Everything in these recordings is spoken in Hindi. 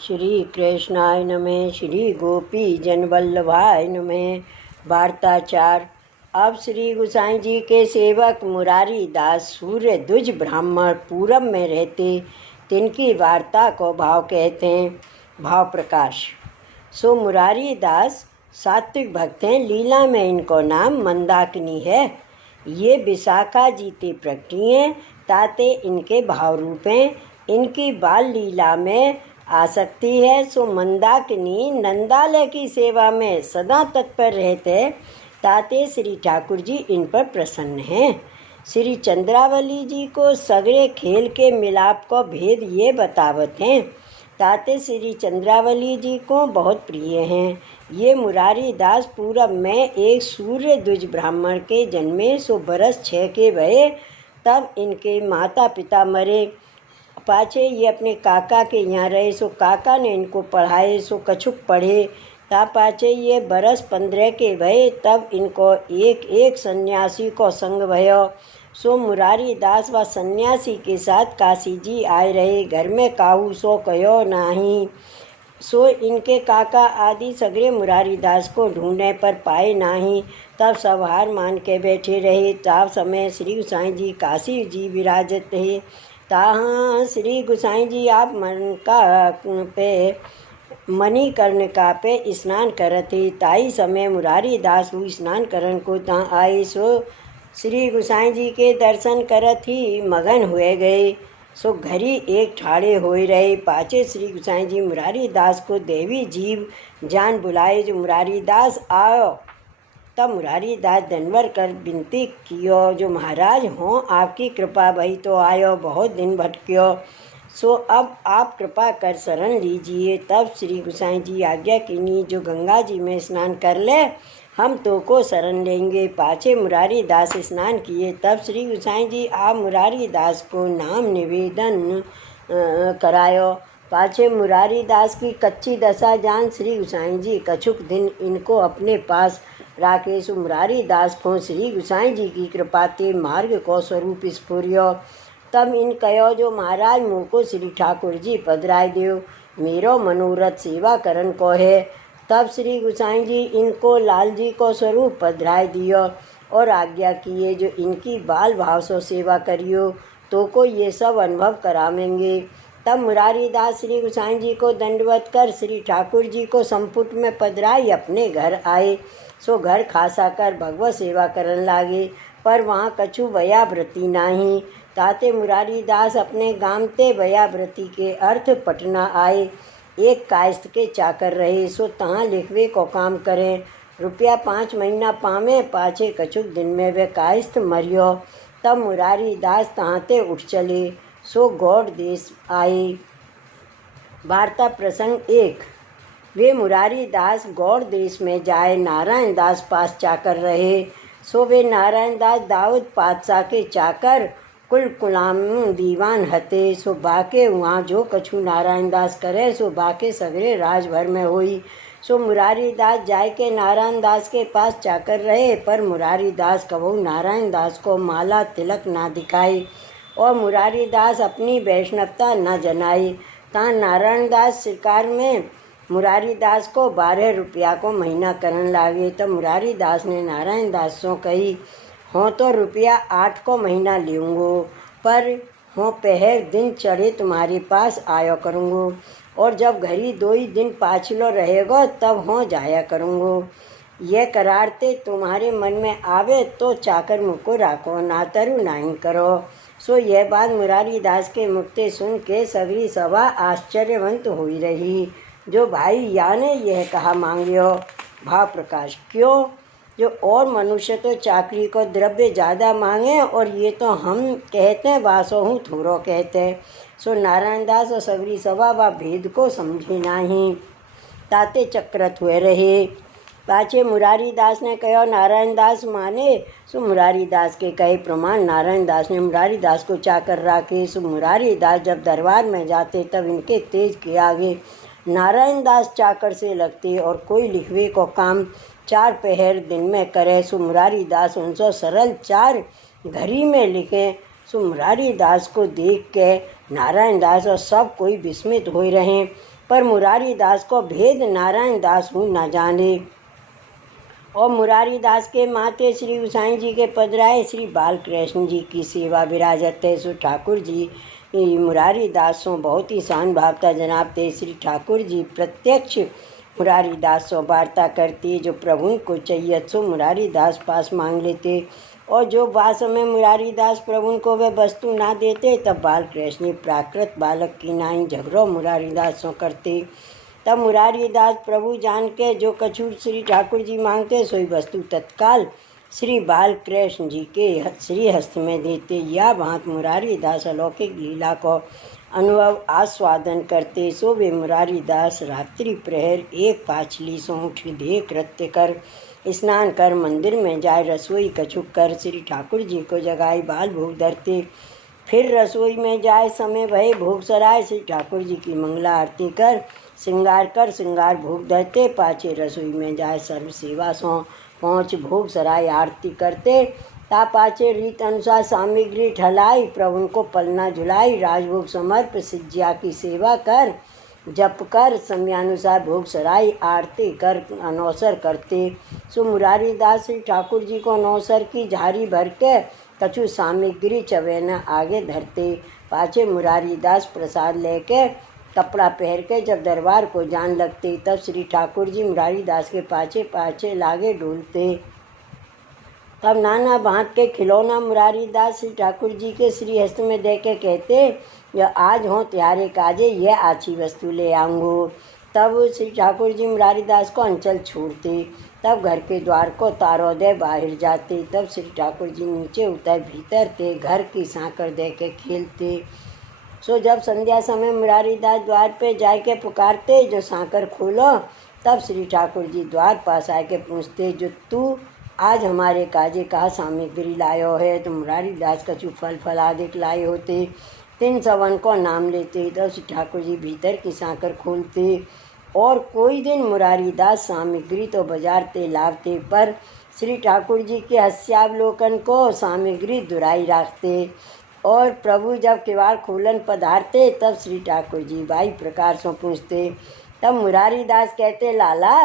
श्री कृष्णाय नमः। श्री गोपी जनवल्लभाय नमः। वार्ताचार। अब श्री गोसाई जी के सेवक मुरारी दास सूर्य द्विज ब्राह्मण पूरब में रहते, तिनकी वार्ता को भाव कहते हैं। भाव प्रकाश। सो मुरारी दास सात्विक भक्त हैं। लीला में इनको नाम मंदाकिनी है। ये विशाखा जीते प्रकटी हैं, ताते इनके भाव रूप हैं। इनकी बाल लीला में आसक्ति है। सो मंदाकिनी नंदालय की सेवा में सदा तत्पर रहते, ताते श्री ठाकुर जी इन पर प्रसन्न हैं। श्री चंद्रावली जी को सगरे खेल के मिलाप को भेद ये बतावत हैं, ताते श्री चंद्रावली जी को बहुत प्रिय हैं। ये मुरारी दास पूरब में एक सूर्य द्विज ब्राह्मण के जन्मे। सो बरस 6 के भये, तब इनके माता पिता मरे। पाछे ये अपने काका के यहाँ रहे। सो काका ने इनको पढ़ाए। सो कछुक पढ़े। ता पाछे ये बरस 15 के भये, तब इनको एक सन्यासी को संग भयो। सो मुरारी दास व सन्यासी के साथ काशी जी आए रहे। घर में काहू सो कहो नाही। सो इनके काका आदि सगरे मुरारी दास को ढूंढने पर पाए नाही। तब सब हार मान के बैठे रहे। ताव समय श्री गोसाई जी काशी जी विराजत थे। ताहाँ श्री गोसाई जी आप मणिकर्ण का पे स्नान करते। ताई समय मुरारी दास वो स्नान करन को ता आए। सो श्री गोसाई जी के दर्शन करत ही मगन हुए गए। सो घरी एक ठाड़े होए रहे। पाछे श्री गोसाई जी मुरारी दास को देवी जीव जान बुलाए। जो मुरारी दास आओ, तब मुरारी दास दंडवर कर विनती कियो, जो महाराज हों आपकी कृपा भई तो आयो, बहुत दिन भटक्यो। सो अब आप कृपा कर शरण लीजिए। तब श्री गोसाई जी आज्ञा कीनी, जो गंगा जी में स्नान कर ले, हम तो को शरण लेंगे। पाछे मुरारी दास स्नान किए। तब श्री गोसाई जी आप मुरारी दास को नाम निवेदन करायो। पाछे मुरारी दास की कच्ची दशा जान श्री गोसाई जी कछुक दिन इनको अपने पास राखे। सो मुरारी दास को श्री गोसाई जी की कृपा ते मार्ग को स्वरूप स्फुर्यो। तब इन कहो, जो महाराज मुँह को श्री ठाकुर जी पधराय देव, मेरो मनोरथ सेवा करन को है। तब श्री गोसाई जी इनको लाल जी को स्वरूप पधराय दियो और आज्ञा किए, जो इनकी बाल भाव से सेवा करियो, तो को ये सब अनुभव करावेंगे। तब मुरारी दास श्री गोसाई जी को दंडवत कर श्री ठाकुर जी को संपुट में पधराई अपने घर आए। सो घर खासा कर भगवत सेवा करन लागे, पर वहाँ कछु व्यावृत्ति नाही। ताते मुरारी दास अपने गाम ते व्यावृत्ति के अर्थ पटना आए। एक कायस्थ के चाकर रहे। सो तहाँ लिखवे को काम करें, रुपया 5 महीना पावे। पाछे कछुक दिन में वे कायस्थ मरियो। तब मुरारी दास तहाँ ते उठ चले। सो गौड़ देश आए। वार्ता प्रसंग 1। वे मुरारी दास गौड़ देश में जाए। नारायण दास पास चाकर रहे। सो वे नारायण दास दाऊद पातशाह के चाकर कुल गुलाम दीवान हते। सो बाके वहाँ जो कछु नारायण दास करे, सो बाके सगरे राजभर में होई। सो मुरारी दास जाय के नारायण दास के पास चाकर रहे, पर मुरारी दास कबहू नारायण दास को माला तिलक ना दिखाई और मुरारी दास अपनी वैष्णवता न जनाई। ता नारायण दास शिकार में मुरारी दास को 12 रुपया को महीना करन लागे। तो मुरारी दास ने नारायण दास से कही, हों तो रुपया 8 को महीना लूँगो, पर हों पहर दिन चढ़े तुम्हारे पास आयो करूँगो, और जब घड़ी 2 ही दिन पाछलो रहेगो तब हों जाया करूँगो। यह करारते तुम्हारे मन में आवे तो चाकर मुझको राखो, ना तरु नहीं करो। सो यह बात मुरारी दास के मुक्ते सुन के सगरी सभा आश्चर्यवंत हुई रही। जो भाई याने यह कहा मांगियो। भाव प्रकाश। क्यों? जो और मनुष्य तो चाकरी को द्रव्य ज़्यादा मांगे, और ये तो हम कहते हैं वासो हूँ थोड़ो कहते। सो नारायण दास और सगरी सभा व भेद को समझे नहीं, ताते चक्रत हुए रहे। पाछे मुरारी दास ने कहो, नारायण दास माने। सो मुरारी दास के कहे प्रमाण नारायण दास ने मुरारी दास को चाकर राखे। सो मुरारी दास जब दरबार में जाते, तब इनके तेज के आगे नारायण दास चाकर से लगते, और कोई लिखवे को काम 4 पहर दिन में करे। सो मुरारी दास उनसे सरल 4 घड़ी में लिखे। सो मुरारी दास को देख के नारायण दास और सब कोई विस्मित हो रहे। पर मुरारी दास को भेद नारायण दास हूँ न जाने। और मुरारी दास के माते श्री गोसाई जी के पदराए श्री बाल कृष्ण जी की सेवा विराजत है। सो ठाकुर जी मुरारी दास सो बहुत ही शान भावता जनाब थे। श्री ठाकुर जी प्रत्यक्ष मुरारी दास सो वार्ता करती, जो प्रभु को चाहिए सो मुरारी दास पास मांग लेते। और जो बात में मुरारी दास प्रभु को वे वस्तु ना देते, तब बाल कृष्ण प्राकृत बालक की नाई झगड़ो मुरारी दास सो करते। तब मुरारी दास प्रभु जान के जो कछु श्री ठाकुर जी मांगते, सोई वस्तु तत्काल श्री बाल कृष्ण जी के श्री हस्त में देते। या भांत मुरारी दास अलौकिक लीला को अनुभव आस्वादन करते। सो वे मुरारी दास रात्रि प्रहर एक पाछली सो उठ देह कृत्य कर स्नान कर मंदिर में जाए रसोई कछुक कर श्री ठाकुर जी को जगाई बाल भोग धरते। फिर रसोई में जाए समय भय भोग सराय श्री ठाकुर जी की मंगला आरती कर श्रृंगार भोग धरते। पाछे रसोई में जाए सर्व सेवा सो पहुँच भोग सराय आरती करते। ता पाछे रीत अनुसार सामग्री ठलाई प्रभु को पलना झुलाई राजभोग समर्प सिज्जा की सेवा कर जप कर समयानुसार भोग सराय आरती कर अनौसर करते। सो मुरारी दास श्री ठाकुर जी को अनौसर की झारी भर के कछु सामग्री चवेना आगे धरते। पाछे मुरारी दास प्रसाद लेके कपड़ा पहन के जब दरबार को जान लगते, तब श्री ठाकुर जी मुरारी दास के पाछे पाछे लागे डोलते। तब नाना भांत के खिलौना मुरारी दास श्री ठाकुर जी के श्री हस्त में दे के कहते, यह आज हो त्यारे काजे यह आछी वस्तु ले आऊँगो। तब श्री ठाकुर जी मुरारी दास को अंचल छोड़ते। तब घर के द्वार को तारो दे बाहर जाते। तब श्री ठाकुर जी नीचे उतर भीतर थे घर की सांकर दे के खेलते। सो जब संध्या समय मुरारी दास द्वार पे जाके पुकारते, जो सांकर खोलो। तब श्री ठाकुर जी द्वार पास आके पूछते, जो तू आज हमारे काजे कहा सामग्री लायो है। तो मुरारी दास कछु फल आदि लाए होते। 3 सवन को नाम लेते। तब श्री ठाकुर जी भीतर की सांकर खोलते। और कोई दिन मुरारी दास सामग्री तो बाजारते लावते, पर श्री ठाकुर जी के हास्यावलोकन को सामग्री दुराई रखते। और प्रभु जब किवाड़ खोलन पधारते, तब श्री ठाकुर जी बाई प्रकार से पूछते। तब मुरारी दास कहते, लाला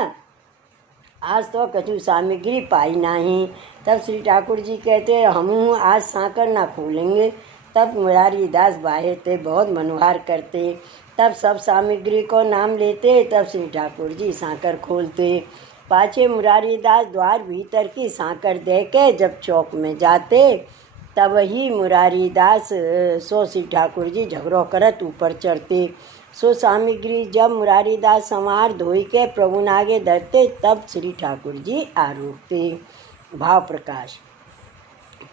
आज तो कछु सामग्री पाई नहीं। तब श्री ठाकुर जी कहते, हम आज सांकर ना खोलेंगे। तब मुरारी दास बाहर थे बहुत मनोहार करते। तब सब सामग्री को नाम लेते। तब श्री ठाकुर जी सांकर खोलते। पाछे मुरारी दास द्वार भीतर की सांकर दे के जब चौक में जाते, तब ही मुरारी दास सो श्री ठाकुर जी झगड़ो करत ऊपर चढ़ते। सो सामग्री जब मुरारी दास समार धोई के प्रभु आगे धरते, तब श्री ठाकुर जी आरोपते। भाव प्रकाश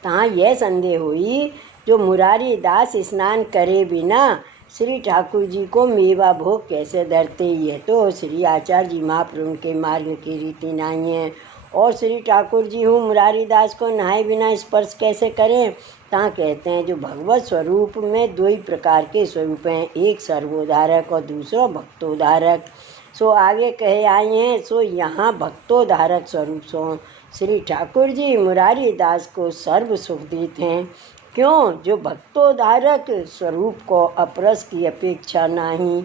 तहाँ यह संदेह हुई, जो मुरारी दास स्नान करे बिना श्री ठाकुर जी को मेवा भोग कैसे धरते। यह तो श्री आचार्य जी महाप्रभु के मार्ग की रीति नहीं है। और श्री ठाकुर जी हूँ मुरारी दास को नहाए बिना स्पर्श कैसे करें। ता कहते हैं, जो भगवत स्वरूप में 2 ही प्रकार के स्वरूप हैं, एक सर्वोधारक और दूसरा भक्तोधारक। सो आगे कहे आए हैं, सो यहाँ भक्तोधारक स्वरूप सो श्री ठाकुर जी मुरारी दास को सर्व सुख देते हैं। क्यों? जो भक्तोधारक स्वरूप को अपरस की अपेक्षा नहीं,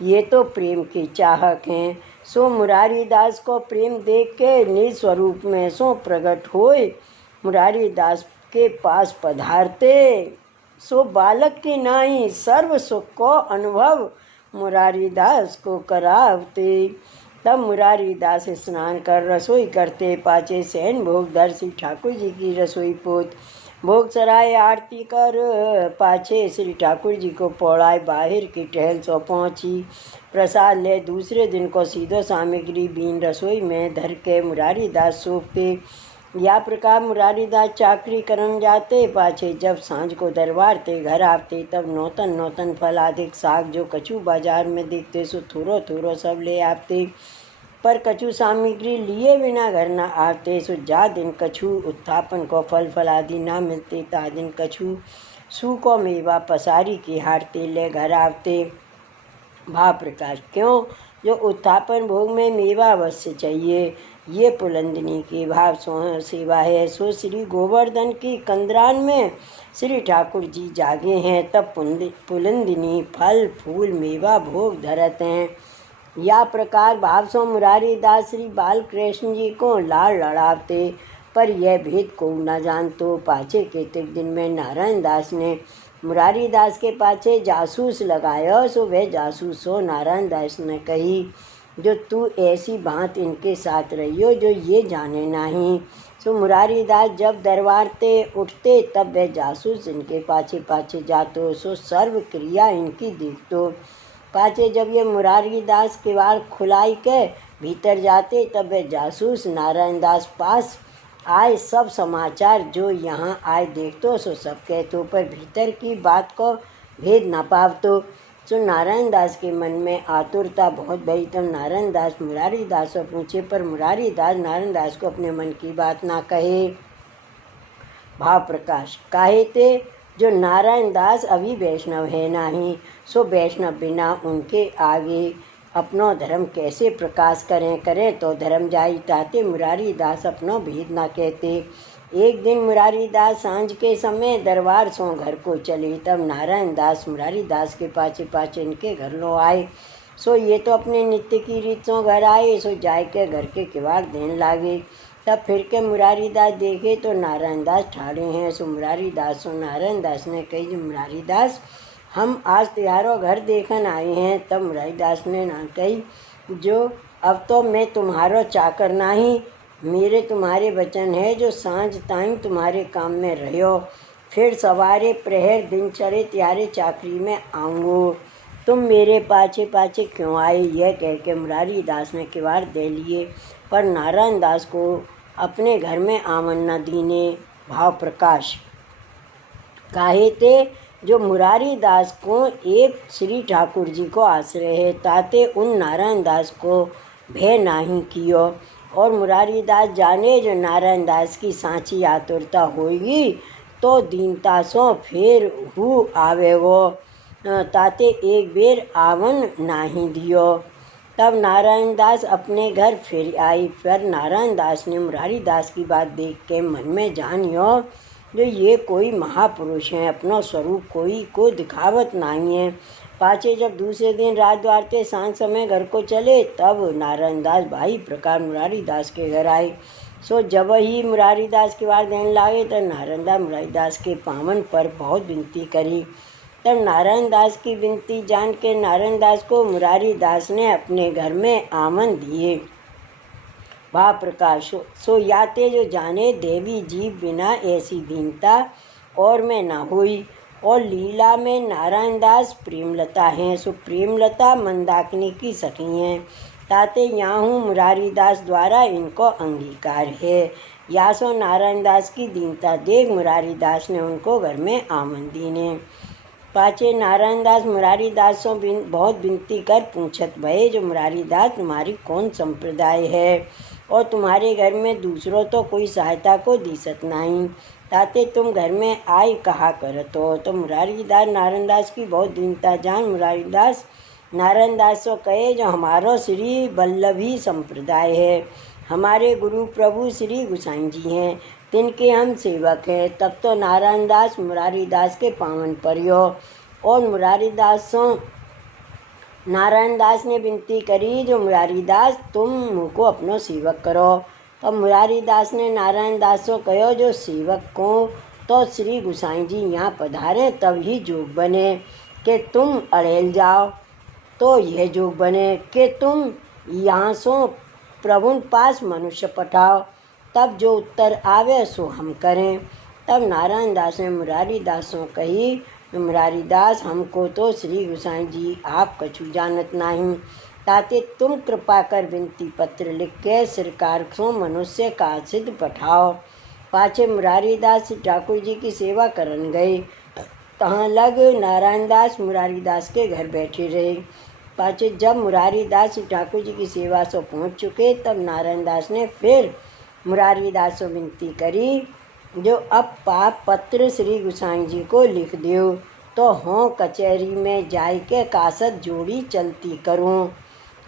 ये तो प्रेम के चाहक हैं। सो मुरारी दास को प्रेम देख के निज स्वरूप में सो प्रकट होए मुरारी दास के पास पधारते। सो बालक की नाई सर्व सुख को अनुभव मुरारी दास को करावते। तब मुरारी दास स्नान कर रसोई करते। पाछे सैन भोग धर श्री ठाकुर जी की रसोई पोत भोग सराय आरती कर। पाछे श्री ठाकुर जी को पौड़ाए बाहर की टहल सो पहुँची। प्रसाद ले दूसरे दिन को सीधो सामग्री बीन रसोई में धर के मुरारी दास सोखते। या प्रकार मुरारी दास चाकरी करम जाते। पाछे जब सांझ को दरबार ते घर आते, तब नौतन फल आदि साग जो कछु बाजार में देखते, सो थोरो थोरो सब ले आते। पर कछु सामग्री लिए बिना घर न आते। सो जा दिन कछु उत्थापन को फल आदि ना मिलते, ता दिन कछु सू को मेवा पसारी की हारते ले घर आते। भाव प्रकाश क्यों? जो उत्थापन भोग में मेवा अवश्य चाहिए, ये पुलंदिनी की भाव सेवा है। सो श्री गोवर्धन की कंदरान में श्री ठाकुर जी जागे हैं, तब पुलंदिनी फल फूल मेवा भोग धरत हैं। या प्रकार भाव सो मुरारी दास श्री बाल कृष्ण जी को लाड़ लड़ावते, पर यह भेद को न जानतो। पाछे केतक दिन में नारायण दास ने मुरारी दास के पाछे जासूस लगाया, सो वह जासूस हो नारायण दास ने कही, जो तू ऐसी बात इनके साथ रहियो जो ये जाने नहीं। सो मुरारी दास जब दरबार ते उठते, तब वह जासूस इनके पाछे पाछे जातो, सो सर्व क्रिया इनकी देखतो। पाछे जब ये मुरारी दास किवाड़ खुलाई के भीतर जाते, तब वह जासूस नारायण दास पास आए सब समाचार जो यहाँ आए देखतो, सो सब कहतो, पर भीतर की बात को भेद न पावतो। सो नारायण दास के मन में आतुरता बहुत भई, तब नारायण दास मुरारी दास से पूछे, पर मुरारी दास नारायण दास को अपने मन की बात ना कहे। भाव प्रकाश काहे ते? जो नारायण दास अभी वैष्णव है नहीं, सो वैष्णव बिना उनके आगे अपनो धर्म कैसे प्रकाश करें तो धर्म जाई। ताते मुरारी दास अपनो भेद ना कहते। एक दिन मुरारी दास सांझ के समय दरबार सो घर को चले, तब नारायण दास मुरारी दास के पाछे पाछे इनके घर लो आए। सो ये तो अपने नित्य की रीत सो घर आए, सो जाय के घर के किवाड़ देने लागे। तब फिर के मुरारी दास देखे तो नारायण दास ठाड़े हैं। सो मुरारी दास सो नारायण दास ने कही, जो मुरारी दास हम आज तुम्हारो घर देखन आए हैं। तब मुरारी दास ने ना कही, जो अब तो मैं तुम्हारो चाकर नहीं, मेरे तुम्हारे वचन है, जो सांझ ताईं तुम्हारे काम में रहो, फिर सवारे प्रहर दिन चढ़े त्यारे चाकरी में आऊँगो। तुम मेरे पाछे पाछे क्यों आए? यह कह के मुरारी दास ने किवाड़ दे लिए, पर नारायण दास को अपने घर में आमन न दीने। भाव प्रकाश काहे ते? जो मुरारी दास को एक श्री ठाकुर जी को आश्रय है, ताते उन नारायण दास को भय नाही कियो। और मुरारी दास जाने जो नारायण दास की सांची आतुरता होगी, तो दीनता सो फिर हु आवेगो, ताते एक बेर आवन नाही दियो। तब नारायण दास अपने घर फिर आई। फिर नारायण दास ने मुरारी दास की बात देख के मन में जानियो, जो ये कोई महापुरुष हैं, अपना स्वरूप कोई को दिखावत नहीं है। पाछे जब दूसरे दिन रात द्वार ते सांझ समय घर को चले, तब नारायण दास भाई प्रकार मुरारी दास के घर आए। सो जब ही मुरारी दास की बात देने लागे, तो नारायण दास मुरारी दास के पावन पर बहुत विनती करी। तब नारायण दास की विनती जान के नारायण दास को मुरारी दास ने अपने घर में आमन दिए। भाव प्रकाश सो याते जो जाने देवी जीव बिना ऐसी दीनता और में ना हुई। और लीला में नारायण दास प्रेमलता हैं, सो प्रेमलता मंदाकिनी की सखी हैं, ताते याहू मुरारी दास द्वारा इनको अंगीकार है। या सो नारायण दास की दीनता देख मुरारी दास ने उनको घर में आमन दीने। पाछे नारायण दास मुरारी दास सो बहुत विनती कर पूछत भये, जो मुरारी दास तुम्हारी कौन संप्रदाय है, और तुम्हारे घर में दूसरों तो कोई सहायता को दिसत नहीं, ताते तुम घर में आई कहा करत हो। तो मुरारी दास नारायण दास की बहुत दीनता जान मुरारी दास नारायण दास को कहे, जो हमारो श्री वल्लभी संप्रदाय है, हमारे गुरु प्रभु श्री गुसाई जी हैं, तिनके हम सेवक हैं। तब तो नारायण दास मुरारी दास के पावन परियो। और मुरारी दास सो नारायण दास ने विनती करी, जो मुरारी दास तुम मुझको अपनो सेवक करो। तब मुरारी दास ने नारायण दास को कहो, जो सेवक को तो श्री गुसाई जी यहाँ पधारे तब ही जोग बने, कि तुम अड़ेल जाओ तो यह जोग बने, कि तुम यहाँ सो प्रभु पास मनुष्य पठाओ, तब जो उत्तर आवे सो हम करें। तब नारायण दास ने मुरारी दास को कही, मुरारी दास हमको तो श्री गुसाई जी आप कछु जानत नहीं, ताते तुम कृपा कर विनती पत्र लिख के सरकार को मनुष्य का सिद्ध पठाओ। पाछे मुरारी दास ठाकुर जी की सेवा करन गए, तहाँ लग नारायण दास मुरारी दास के घर बैठे रहे। पाछे जब मुरारी दास ठाकुर जी की सेवा से पहुँच चुके, तब नारायण दास ने फिर मुरारी दास को विनती करी, जो अब पाप पत्र श्री गुसाई जी को लिख दो, तो हों कचहरी में जाय के कासत जोड़ी चलती करूँ।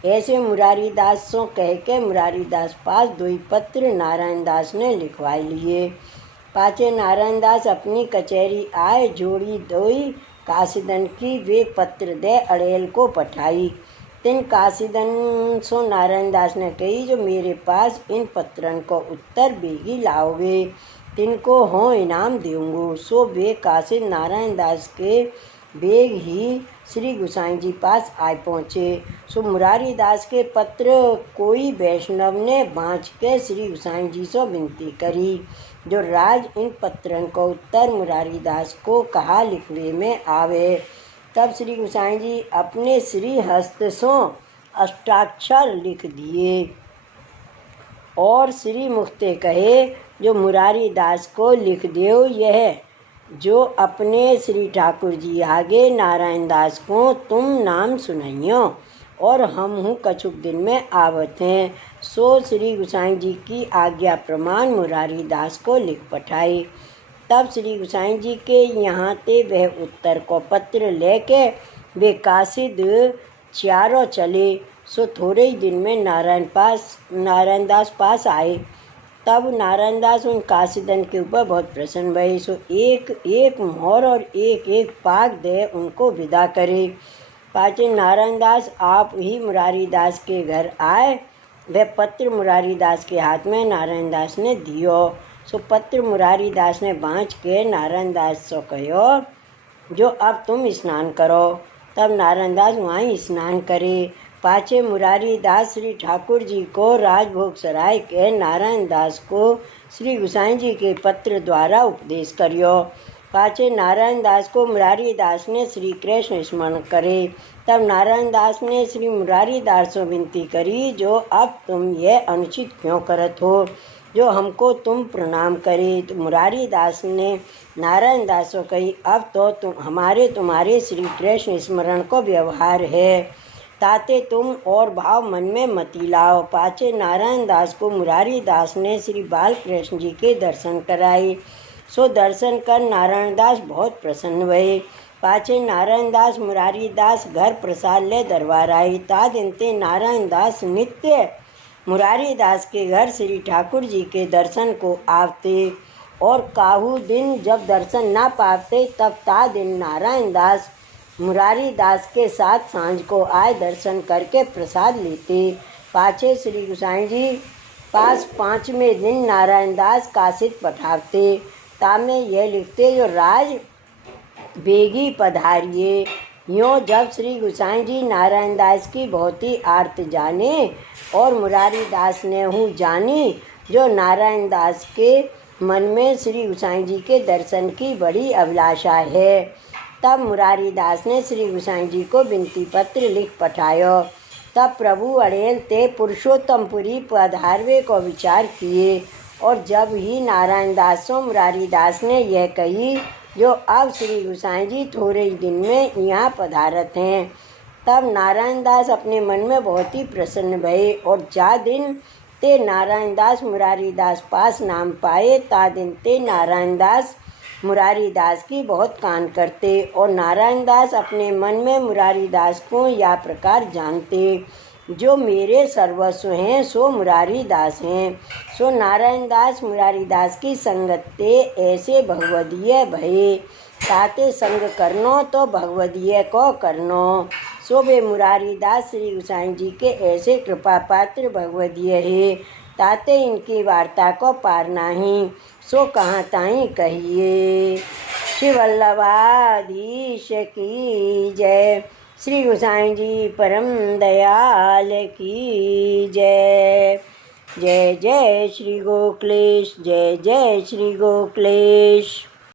ऐसे मुरारी दास सो कह के मुरारी दास पास 2 पत्र नारायण दास ने लिखवाए लिए। पाचे नारायण दास अपनी कचहरी आए, जोड़ी 2 काशीदन की वे पत्र दे अड़ेल को पठाई। तिन काशीदन सो नारायण दास ने कही, जो मेरे पास इन पत्रन को उत्तर बेगी लाओगे, तिनको हों इनाम देऊँगो। सो वे काशी नारायण दास के बेग ही श्री गुसाई जी पास आए पहुँचे। सो मुरारी दास के पत्र कोई वैष्णव ने बाँच के श्री गुसाई जी से विनती करी, जो राज इन पत्रन को उत्तर मुरारी दास को कहा लिखवे में आवे। तब श्री गुसाई जी अपने श्री हस्त सो अष्टाक्षर लिख दिए और श्री मुक्ते कहे, जो मुरारी दास को लिख देव, यह जो अपने श्री ठाकुर जी आगे नारायण दास को तुम नाम सुनाइयो और हम हूँ कछुक दिन में आवत हैं। सो श्री गुसाई जी की आज्ञा प्रमाण मुरारी दास को लिख पठाई। तब श्री गुसाई जी के यहाँ ते वह उत्तर को पत्र लेके वे कासिद चारों चले। सो थोड़े ही दिन में नारायण दास पास आए। तब नारायण दास उन काशीदन के ऊपर बहुत प्रसन्न भये। सो एक एक मोहर और एक एक पाक दे उनको विदा करे। पाचे नारायण दास आप ही मुरारी दास के घर आए। वह पत्र मुरारी दास के हाथ में नारायण दास ने दियो। सो पत्र मुरारी दास ने बाँच के नारायण दास से कहो, जो अब तुम स्नान करो। तब नारायण दास वहीं स्नान करे। पाचे मुरारी दास श्री ठाकुर जी को राजभोग सराय के नारायण दास को श्री गुसाई जी के पत्र द्वारा उपदेश करियो। पाचे नारायण दास को मुरारी दास ने श्री कृष्ण स्मरण करे। तब नारायण दास ने श्री मुरारी दास से विनती करी, जो अब तुम यह अनुचित क्यों करत हो, जो हमको तुम प्रणाम करे। तो मुरारी दास ने नारायण दास को कही, अब तो तुम्हारे श्री कृष्ण स्मरण को व्यवहार है, ताते तुम और भाव मन में मती लाओ। पाचे नारायण दास को मुरारी दास ने श्री बाल कृष्ण जी के दर्शन कराए। सो दर्शन कर नारायण दास बहुत प्रसन्न हुए। पाचे नारायण दास मुरारी दास घर प्रसाद ले दरबार आई। ता दिन ते नारायण दास नित्य मुरारी दास के घर श्री ठाकुर जी के दर्शन को आवते, और काहू दिन जब दर्शन ना पाते तब ता दिन नारायण दास मुरारी दास के साथ सांझ को आए दर्शन करके प्रसाद लेते। पाचे श्री गुसाई जी पास 5वें दिन नारायण दास काशिद पठावते। तामे यह लिखते, जो राज बेगी पधारिए। यों जब श्री गुसाई जी नारायण दास की बहुत ही आर्त जाने और मुरारी दास ने हूँ जानी, जो नारायण दास के मन में श्री गुसाई जी के दर्शन की बड़ी अभिलाषा है। तब मुरारी दास ने श्री गुसाई जी को विनती पत्र लिख पठायो। तब प्रभु अड़ेल ते पुरुषोत्तमपुरी पधारवे को विचार किए, और जब ही नारायण दास से मुरारी दास ने यह कही, जो अब श्री गुसाई जी थोड़े ही दिन में यहाँ पधारत हैं। तब नारायण दास अपने मन में बहुत ही प्रसन्न भये, और जा दिन ते नारायण दास मुरारी दास पास नाम पाए, ता दिन ते नारायण दास मुरारी दास की बहुत कान करते, और नारायण दास अपने मन में मुरारी दास को या प्रकार जानते, जो मेरे सर्वस्व हैं सो मुरारी दास हैं। सो नारायण दास मुरारी दास की संगत ते ऐसे भगवदीय भये, ताते संग करनो तो भगवदीय को करनो। सो वे मुरारी दास श्री गुसाई जी के ऐसे कृपा पात्र भगवदीय है, ताते इनकी वार्ता को पार नाही। सो कहाँ ताई कहिए। श्री वल्लभाधीश की जय। श्री गुसाई जी परम दयाल की जय। जय जय श्री गोकुलेश, जय जय श्री गोकुलेश।